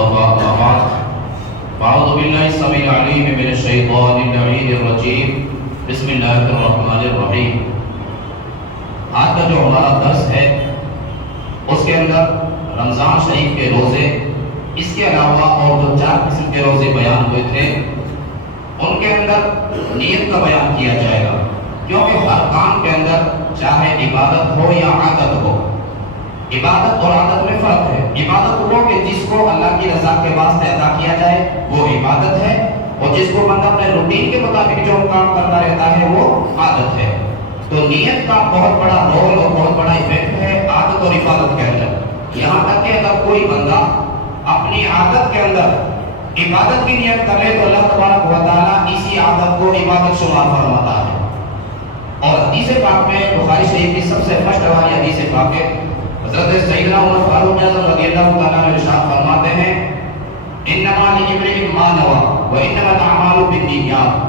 المصطفى أما بعد فأعوذ بالله السميع العليم من الشيطان اللعين الرجيم بسم الله الرحمن الرحیم۔ آج کا جو ہمارا درس ہے اس کے اندر رمضان شریف کے روزے، اس کے علاوہ اور جو 4 قسم کے روزے بیان ہوئے تھے ان کے اندر نیت کا بیان کیا جائے گا، کیونکہ ہر کام کے اندر چاہے عبادت ہو یا عادت ہو، عبادت اور عادت میں فرق ہے۔ عبادت وہ کہ جس کو اللہ کی رضا کے واسطے ادا کیا جائے وہ عبادت ہے، اور جس کو بندہ اپنے روٹین کے مطابق جو کام کرتا رہتا ہے وہ عادت ہے۔ تو نیت کا بہت بڑا رول اور بہت بڑا ایفیکٹ ہے عادت اور عبادت کے اندر، یہاں تک کہ اگر کوئی بندہ اپنی عادت کے اندر عبادت کی نیت کر لے تو اللہ تبارک و تعالیٰ اسی عادت کو عبادت شمار فرماتا ہے۔ اور حدیث پاک میں بخاری شریف کی سب سے فرسٹ والی حدیث پاک ہے، حضرت سیدنا عمر فاروق اعظم رضی اللہ تعالیٰ عنہ ارشاد فرماتے ہیں انما لامرئ ما نوى وانما الاعمال بالنیات۔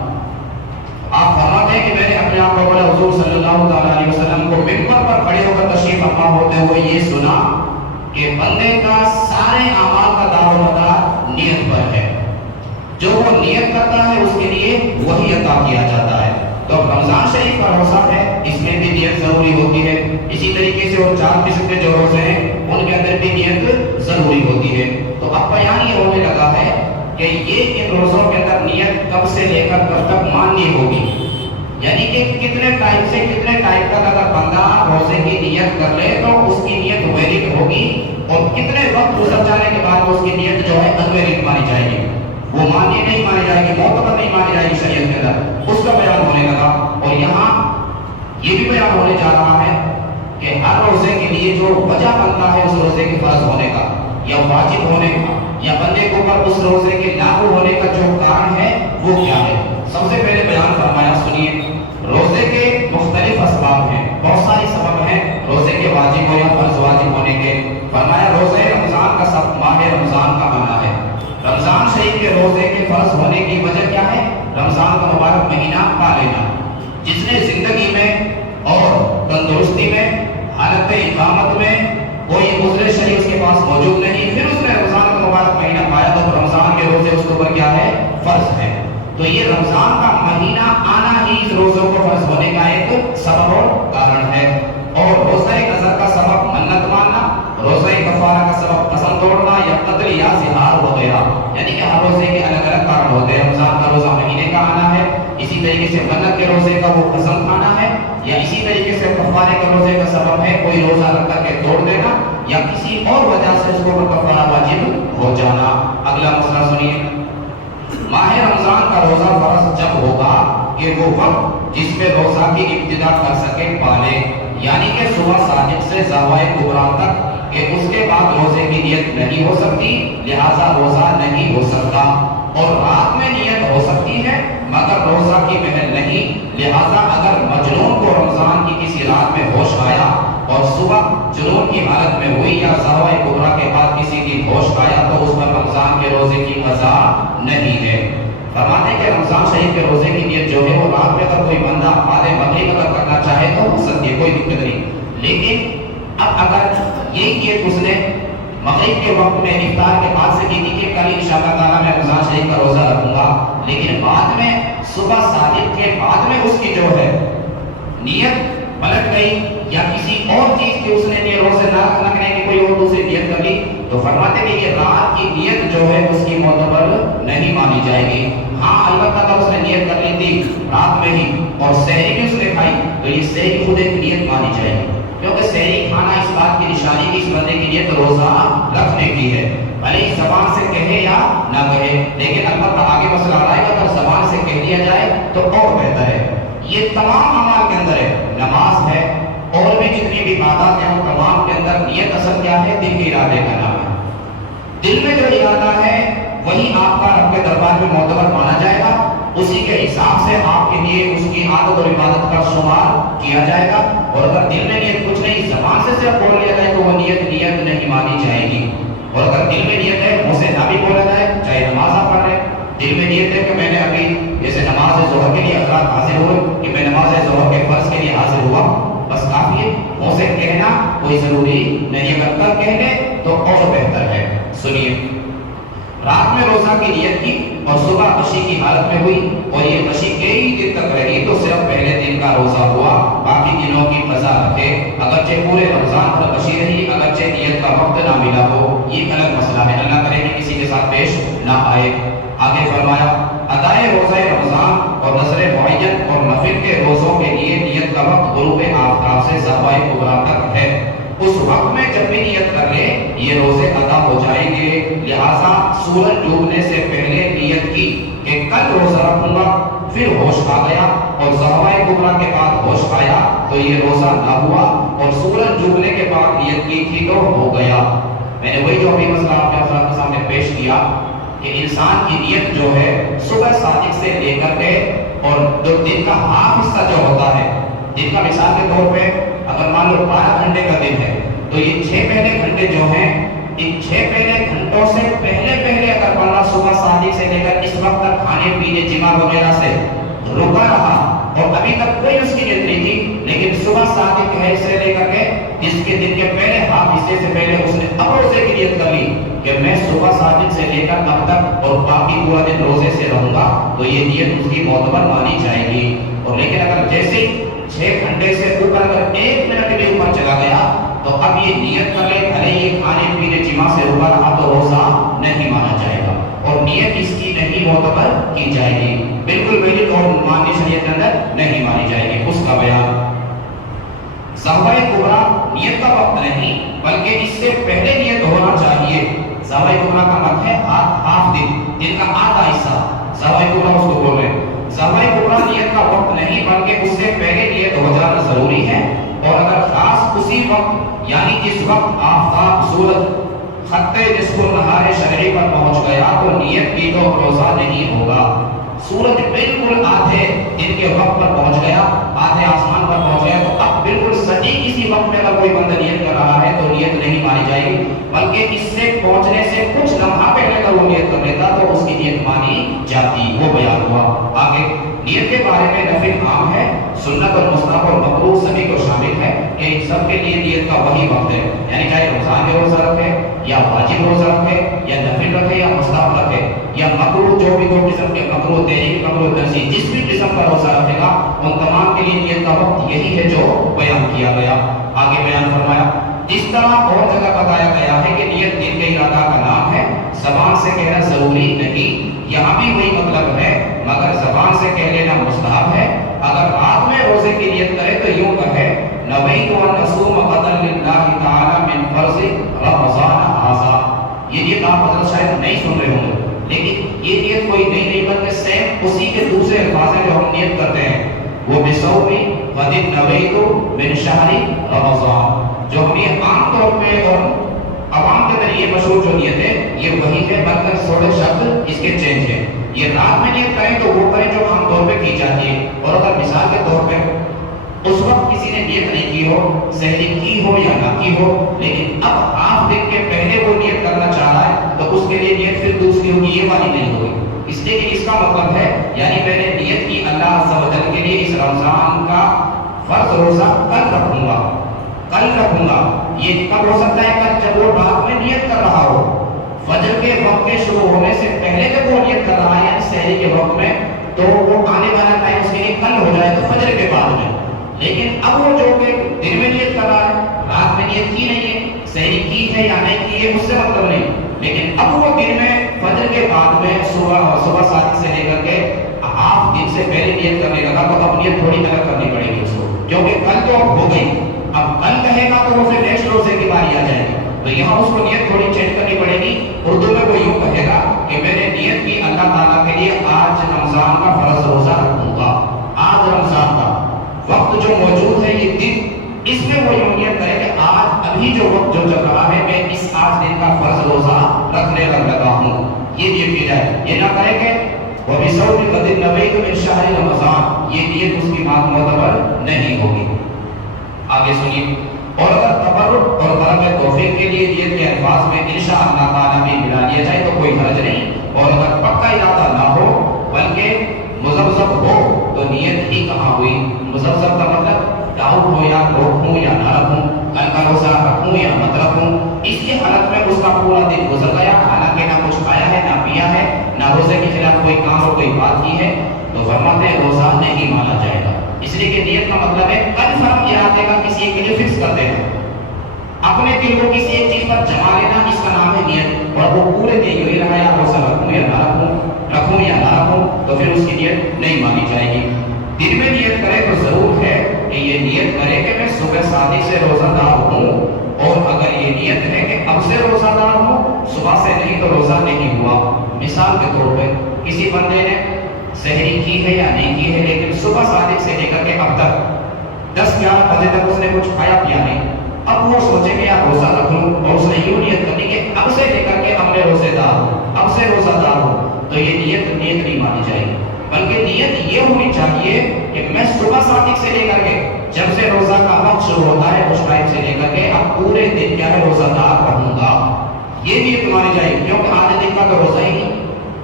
آپ فرماتے ہیں کہ میں نے اپنے آپ کو بولا حضور صلی اللہ تعالیٰ علیہ وسلم کو ممبر پر کھڑے ہو کر تشریف فرما ہوتے ہوئے یہ سنا کہ بندے کا سارے اعمال کا دار و مدار نیت پر ہے، جو وہ نیت کرتا ہے اس کے لیے وہی عطا کیا جاتا ہے۔ تو رمضان شریف کا روزہ ہے، اس میں بھی نیت ضروری ہوتی ہے، اسی طریقے سے اور 4 قسم کے جو روزے ہیں ان کے اندر بھی نیت ضروری ہوتی ہے۔ تو اب بیان یہ ہونے لگا ہے کہ یہ ان روزوں کے اندر نیت کب سے لے کر کب تک ماننی ہوگی، یعنی کہ کتنے ٹائم سے کتنے ٹائم تک اگر بندہ روزے کی نیت کر لے تو اس کی نیت ویلڈ ہوگی، اور کتنے وقت گزر جانے کے بعد اس کی نیت جو ہے انویلڈ مانی جائے گی، وہ مانی نہیں مانی جائے گی، معتبر نہیں مانی جائے گی شریعت کے اندر، اس کا بیان ہونے لگا۔ اور یہاں یہ بھی بیان ہونے جا رہا ہے کہ ہر روزے کے لیے جو وجہ بنتا ہے اس روزے کے فرض ہونے کا یا واجب ہونے کا یا بندے کے اوپر اس روزے کے لاگو ہونے کا جو کارن ہے وہ کیا ہے، سب سے پہلے بیان فرمایا، سنیے۔ روزے کے مختلف اسباب ہیں، بہت ساری سبب ہیں روزے کے واجب ہو یا فرض واجب ہونے کے۔ فرمایا روزے رمضان کا سب ماہ رمضان کا آنا ہے، رمضان شریف کے روزے کے فرض ہونے کی وجہ کیا ہے؟ رمضان کا مبارک مہینہ پا لینا۔ جس نے زندگی میں اور تندرستی میں حالت اقامت میں کوئی عذر شرعی اس کے پاس موجود نہیں، پھر اس نے رمضان کا مبارک مہینہ پایا تو رمضان کے روزے اس کے اوپر کیا ہے؟ فرض ہے۔ تو یہ رمضان کا مہینہ آنا ہی اس روزوں کو فرض ہونے کا ایک سبب اور کارن ہے۔ اور روزہ نظر کا سبب منت ماننا، روزہ کفارہ کا سبب قسم توڑنا یا قتل یا زہار وغیرہ، یعنی کہ ہر روزے کے الگ الگ کارن ہوتے ہیں۔ رمضان کا روزہ مہینے کا آنا ہے، اسی طریقے سے منت کے روزے کا وہ قسم کھانا ہے، یا اسی طریقے سے کفارے کے روزے کا سبب ہے کوئی روزہ رکھ کر کے توڑ دینا، یا کسی اور وجہ سے اس کو کفارہ واجب ہو جانا۔ اگلا مسئلہ سنیے، ماہ رمضان کا روزہ فرض جب ہوگا کہ وہ وقت جس میں روزہ کی ابتدا کر سکے پالے، یعنی کہ صبح صادق سے زوال کبریٰ تک، کہ اس کے بعد روزے کی نیت نہیں ہو سکتی لہذا روزہ نہیں ہو سکتا، اور رات میں نیت ہو سکتی ہے مگر روزہ کی محل نہیں، لہذا اگر مجنون کو رمضان کی کسی رات میں ہوش آیا اور صبح جنون کی حالت میں ہوئی یا زوال کبریٰ کے بعد کسی کی ہوش آیا تو اس پر رمضان کے روزے کی قضا نہیں ہے۔ فرماتے ہیں کہ رمضان شریف کے روزے کی نیت جو ہے وہ رات میں اگر کوئی بندہ بعد مغرب اگر کرنا چاہے تو ہو سکتی ہے، کوئی دقت نہیں، لیکن اب اگر یہ نیت اس نے مغرب کے وقت میں افطار کے بعد سے کی تھی کہ کل انشاءاللہ تعالیٰ میں رمضان شریف کا روزہ رکھوں گا، لیکن بعد میں صبح صادق کے بعد میں اس کی جو ہے نیت پلٹ گئی یا کسی اور چیز کی اس نے روزے نہ رکھنے کی کوئی اور دوسری نیت کر لی، تو فرماتے ہیں کہ یہ رات کی نیت جو ہے اس کی معتبر نہیں مانی جائے گی۔ ہاں البتہ اگر اس نے نیت کر لی تھی رات میں ہی اور سحری بھی اس نے کھائی تو یہ سحری خود ایک نیت مانی جائے گی، کیونکہ سحری کھانا اس بات کی نشانی کی اس بندے کی نیت روزہ رکھنے کی ہے، بھلے ہی زبان سے کہے یا نہ کہے، لیکن البتہ آگے مسئلہ آ رہا ہے کہ اگر زبان سے کہہ دیا جائے تو اور بہتر ہے۔ یہ تمام اعمال کے اندر ہے، نماز ہے اور بھی جتنی بھی عبادات ہیں وہ تمام کے اندر نیت اصل کیا ہے؟ دل کے ارادے کا نام ہے۔ دل میں جو ارادہ ہے وہی آپ کا رب کے دربار میں معتبر مانا جائے گا، اسی کے حساب سے آپ کے لیے اس کی عادت اور عبادت کا شمار کیا جائے گا، اور اگر دل میں نیت کچھ نہیں زبان سے صرف بول لیا جائے تو وہ نیت نہیں مانی جائے گی، اور اگر دل میں نیت ہے منہ سے نہ بھی بولا جائے چاہے نماز آپ پڑھ رہے ہیں، دل میں نیت ہے کہ میں نے ابھی جیسے نماز ظہر کے لیے حضرات حاضر ہوئے کہ میں نماز ظہر کے فرض کے لیے حاضر ہوا، بس کافی ہے، منہ سے کہنا کوئی ضروری نہیں، اگر کر کہہ لے تو اور بہتر ہے۔ سنیے رات میں روزہ کی نیت کی اور صبح غشی کی حالت میں ہوئی اور یہ غشی کئی دن تک رہی تو صرف پہلے دن کا روزہ ہوا، باقی دنوں کی قضا رکھے، اگرچہ پورے رمضان پر غشی رہی، اگرچہ نیت کا وقت نہ ملا ہو، یہ الگ مسئلہ ہے، اللہ کرے کہ کسی کے ساتھ پیش نہ آئے۔ آگے فرمایا ادائے روزہ رمضان اور نظر معین اور نفل کے روزوں کے لیے نیت کا وقت غروب آفتاب سے ضحوہ کبریٰ تک ہے۔ اس وقت میں جب بھی نیت کر لے یہ روزے ادا ہو جائیں گے، لہٰذا سورج ڈوبنے سے پہلے نیت کی کہ کل روزہ رکھوں گا، پھر ہوش آ گیا اور ضحوہ کبریٰ کے بعد ہوش آیا تو یہ روزہ نہ ہوا، اور سورج ڈوبنے کے بعد نیت کی تھی تو ہو گیا۔ میں نے وہی جو ابھی مسئلہ آپ کے حضرات کے سامنے پیش کیا کہ انسان کی نیت جو ہے صبح صادق سے لے کر کے اور جو دن کا ہاف حصہ جو ہوتا ہے، دن کا مثال کے طور پہ اگر مان لو 12 گھنٹے کا دن ہے تو یہ 6 پہلے گھنٹے جو ہیں، ان 6 پہلے گھنٹوں سے پہلے اگر بندہ صبح صادق سے لے کر اس وقت تک کھانے پینے جمع وغیرہ سے رکا رہا اور ابھی تک کوئی اس کی نیت نہیں تھی، لیکن صبح صادق ہے سے لے کر کے جس کے دن کے پہلے ہاف حصے سے پہلے اس نے اب روزے کی نیت کر لی کہ میں صبح صادق سے لے کر اب تک اور باقی پورا دن روزے سے رہوں گا، تو یہ نیت اس کی معتبر مانی جائے گی۔ اور لیکن اگر جیسے 6 گھنٹے سے اوپر اگر 1 منٹ بھی اوپر چلا گیا تو اب یہ نیت کر لے بھلے یہ کھانے پینے جمع سے رکا رہا تو روزہ نہیں مانا جائے گا اور نیت اس کی نہیں معتبر کی جائے گی، بالکل ویلڈ اور مانی شریعت کے اندر نہیں مانی جائے گی۔ اس کا بیان ضحوہ کبریٰ نیت کا وقت نہیں بلکہ اس سے پہلے نیت ہونا چاہیے۔ ضحوہ کبریٰ کا مطلب ہے ہاف دن کا آدھا حصہ، ضحوہ کبریٰ اس کو بول رہے ہیں۔ ضحوہ کبریٰ نیت کا وقت نہیں بلکہ اس سے پہلے نیت ہو جانا ضروری ہے، اور اگر خاص اسی وقت یعنی جس وقت آفتاب سورج خط نصف النہار شرعی پر پہنچ گیا تو نیت کی تو روزہ نہیں ہوگا۔ سورج بالکل آدھے دن کے وقت پر پہنچ گیا، آدھے آسمان پر پہنچ گیا تو اب بالکل سٹیک اسی وقت میں اگر کوئی بندہ نیت کر رہا ہے تو نیت نہیں مانی جائے گی، بلکہ اس سے پہنچنے سے کچھ لمحہ پہلے اگر وہ نیت کر لیتا تو اس کی نیت مانی جاتی۔ وہ بیان ہوا۔ آگے نیت کے بارے میں نفل عام ہے، سنت اور مستحب اور مکروہ سبھی کو شامل ہے کہ ان سب کے لیے نیت کا وہی وقت ہے، یعنی چاہے رمضان کے روزہ رکھے یا واجب روزہ رکھے یا نفل رکھے یا مستحب رکھے یا مکروہ، جو بھی 2 قسم کے مکروہ تحریک مکروہ تنزیہ جس بھی قسم کا روزہ رکھے گا ان تمام کے لیے نیت کا وقت یہی ہے جو بیان کیا گیا۔ آگے بیان فرمایا جس طرح اور جگہ بتایا گیا ہے کہ نیت دل کے ارادہ کا نام ہے، زبان سے کہنا ضروری نہیں، یہاں بھی وہی مطلب ہے، مگر زبان سے کہہ لینا مستحب ہے۔ اگر رات میں روزے کی نیت کرے تو یوں کہے نویت ان اصوم غدا للہ تعالی من فرض رمضان ھذا۔ یہ نیت آپ حضرت شاید نہیں سن رہے ہوں گے، لیکن یہ نیت کوئی نہیں بلکہ سیم اسی کے دوسرے الفاظ ہیں جو ہم نیت کرتے ہیں، وہ بصوم غد نویت من شہر رمضان، جو ہم یہ عام طور پہ اور عوام کے اندر یہ مشہور جو نیت ہے یہ وہی ہے، بلکہ تھوڑے شبد اس کے چینج ہیں۔ یہ رات میں نیت کریں تو وہ کریں جو عام طور پہ کی جاتی ہے، اور اگر مثال کے طور پہ اس وقت کسی نے نیت نہیں کی ہو، سحری کی ہو یا نہ کی ہو، لیکن اب ہاف دن کے پہلے وہ نیت کرنا چاہ رہا ہے تو اس کے لیے نیت پھر دوسری ہوگی، یہ والی نہیں ہوگی، اس لیے کہ اس کا مطلب ہے یعنی میں نے نیت کی اللہ عز و جل کے لیے اس رمضان کا فرض روزہ کل رکھوں گا، کل رکھوں گا۔ یہ کب ہو سکتا ہے؟ کل جب وہ رات میں نیت کر رہا ہو، فجر کے وقت کے شروع ہونے سے پہلے جب وہ نیت کر رہا ہے یعنی سحری کے وقت میں، تو وہ آنے والا ٹائم اس کے لیے کل ہو جائے تو فجر کے بعد میں۔ لیکن اب وہ جو کہ دن میں نیت کر رہا ہے، رات میں نیت کی نہیں ہے، سحری کی ہے یا نہیں کی ہے اس سے مطلب نہیں، لیکن اب وہ دن میں فجر کے بعد میں صبح صادق سے لے کر کے ہاف دن سے پہلے نیت کرنے لگا تو اب نیت تھوڑی الگ کرنی پڑے گی اس کو، کیونکہ کل تو اب ہو گئی، اب کل کہے گا تو وہ پھر نیکسٹ روزے کی باری آ جائے گی، تو یہاں اس کو نیت تھوڑی چینج کرنی پڑے گی۔ اردو میں وہ یوں کہے گا کہ میں نے نیت کی اللہ تعالیٰ کے لیے آج رمضان کا فرض روزہ رکھوں گا، آج رمضان کا وقت جو موجود ہے یہ دن، اس میں وہ یوں نیت کرے کہ آج ابھی جو وقت جو چل رہا ہے میں اس آج دن کا فرض روزہ رکھنے لگا ہوں، یہ نیت کی جائے۔ یہ نہ کرے کہ وَبِصَوْمِ غَدٍ نَوَيْتُ مِنْ شَهْرِ رَمَضَانَ، یہ نیت اس کی بات معتبر نہیں ہوگی۔ آگے سنیے، اور اگر تبرک اور طلب توفیق کے لیے نیت کے الفاظ میں انشاءاللہ تعالیٰ بھی ملا لیا جائے تو کوئی حرج نہیں، اور اگر پکا ارادہ نہ ہو بلکہ مزبذب ہو تو نیت ہی کہاں ہوئی؟ مزبذب کا مطلب ڈاؤٹ ہو یا روکوں یا نہ رکھوں، کل کا روزہ رکھوں یا مت رکھوں، اس کی حالت میں اس کا پورا دن گزر گیا، حالانکہ نہ کچھ کھایا ہے نہ کوئی کام اور کوئی بات کی ہے تو فرماتے ہیں روزہ نہیں مانا جائے گا، اس لیے کہ نیت کا مطلب ہے کنفرم ارادے کا کسی ایک کے لیے فکس کر دینا، اپنے دل کو کسی ایک چیز پر جما لینا، اس کا نام ہے نیت، اور وہ پورے دن یہی رہا یا روزہ رکھوں یا نہ رکھوں یا نہ رکھوں تو پھر اس کی نیت نہیں مانی جائے گی۔ دن میں نیت کرے تو ضرور ہے کہ یہ نیت کرے کہ میں صبح صادق سے روزہ دار ہوں، اور اگر یہ نیت ہے کہ اب سے روزہ دار ہوں، صبح سے نہیں تو روزہ نہیں ہوا۔ مثال کے طور پہ کسی بندے نے سحری کی ہے یا نہیں کی ہے، لیکن صبح صادق سے لے کر کے اب تک 10-11 بجے تک اس نے کچھ کھایا پیا نہیں، اب وہ سوچے کہ یار روزہ رکھ لوں، اور اس نے یوں نیت کرنی کہ اب سے لے کر کے اب میں روزے دار ہوں، اب سے روزہ دار ہوں، تو یہ نیت نہیں مانی جائے گی، بلکہ نیت یہ ہونی چاہیے کہ میں صبح صادق سے لے کر کے جب سے روزہ کا وقت شروع ہوتا ہے اس ٹائم سے لے کر کے اب پورے دن کیا ہے روزہ دار رہوں گا، یہ نیت مانی جائے گی، کیونکہ آدھے دن کا تو روزہ ہی نہیں،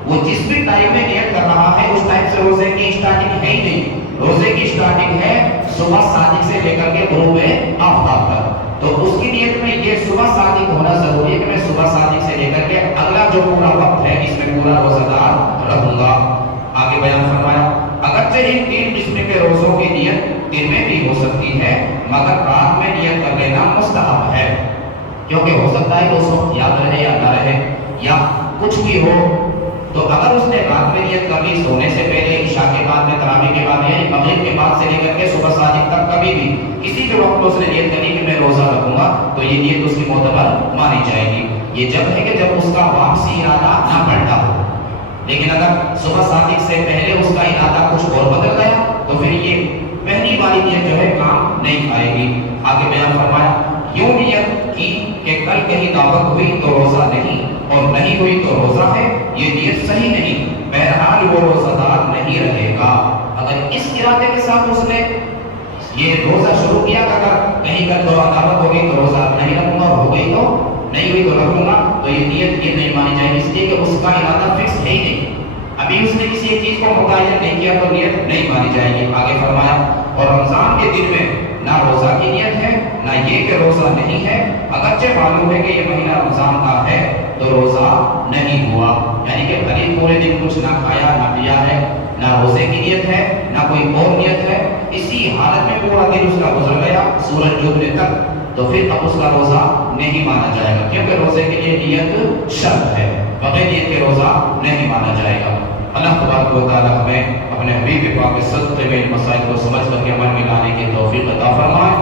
وہ جس بھی ٹائم میں نیت کر رہا ہے اس ٹائم سے روزے کی اسٹارٹنگ ہے ہی نہیں، روزے کی اسٹارٹنگ ہے صبح صادق سے لے کر کے غروب آفتاب تک، تو اس کی نیت میں یہ صبح صادق ہونا ضروری ہے کہ میں صبح صادق سے لے کر کے اگلا جو پورا وقت ہے اس میں پورا روزہ دار رہوں گا۔ آگے بیان فرمایا اگرچہ ان 3 قسم کے روزوں کی نیت دن میں بھی ہو سکتی ہے مگر رات میں نیت کر لینا مستحب ہے، کیونکہ ہو سکتا ہے کہ اس وقت یاد رہے یا نہ رہے یا کچھ بھی ہو، تو اگر اس نے رات میں نیت کر لی سونے سے پہلے، عشاء کے بعد میں، تراویح کے بعد یعنی مغرب کے بعد سے لے کر کے صبح صادق تک کبھی بھی کسی بھی وقت اس نے نیت کری کہ میں روزہ رکھوں گا تو یہ نیت اس کی معتبر مانی جائے گی، یہ جب ہے کہ جب اس کا واپسی ارادہ نہ پلٹا ہو، لیکن اگر صبح صادق سے پہلے اس کا ارادہ کچھ اور بدل گیا تو پھر یہ پہلی والی نیت جو ہے کام نہیں آئے گی۔ آگے بیان فرمایا یوں نیت کی کہ کل کہیں دعوت ہوئی تو روزہ نہیں اور نہیں ہوئی تو روزہ ہے، یہ نیت صحیح نہیں، بہرحال وہ روزہ دار نہیں رہے گا۔ اگر اس ارادے کے ساتھ اس نے یہ روزہ شروع کیا کہ اگر کہیں کا دعوت ہوگی تو روزہ نہیں رکھوں گا، اور ہو گئی تو نہیں ہوئی تو رکھوں گا، تو یہ نیت یہ نہیں مانی جائے گی، اس لیے کہ اس کا ارادہ فکس ہے ہی نہیں، ابھی اس نے کسی ایک چیز کو متعین نہیں کیا تو نیت نہیں مانی جائے گی۔ آگے فرمایا اور رمضان کے دن میں نہ روزہ کی نیت ہے نہ یہ کہ روزہ نہیں ہے، اگرچہ معلوم ہے کہ یہ مہینہ رمضان کا ہے تو روزہ نہیں ہوا، یعنی کہ بھلی پورے دن کچھ نہ کھایا نہ پیا ہے، نہ روزے کی نیت ہے نہ کوئی اور نیت ہے، اسی حالت میں پورا دن اس کا گزر گیا سورج ڈوبنے تک، تو پھر اب اس کا روزہ نہیں مانا جائے گا، کیونکہ روزے کے لیے نیت شرط ہے، بغیر نیت کے روزہ نہیں مانا جائے گا۔ اللہ تبارک و تعالی ہمیں اپنے حبیب پاک کے صدقے میں مسائل کو سمجھ کر کے عمل میں لانے کی توفیق عطا فرمائے۔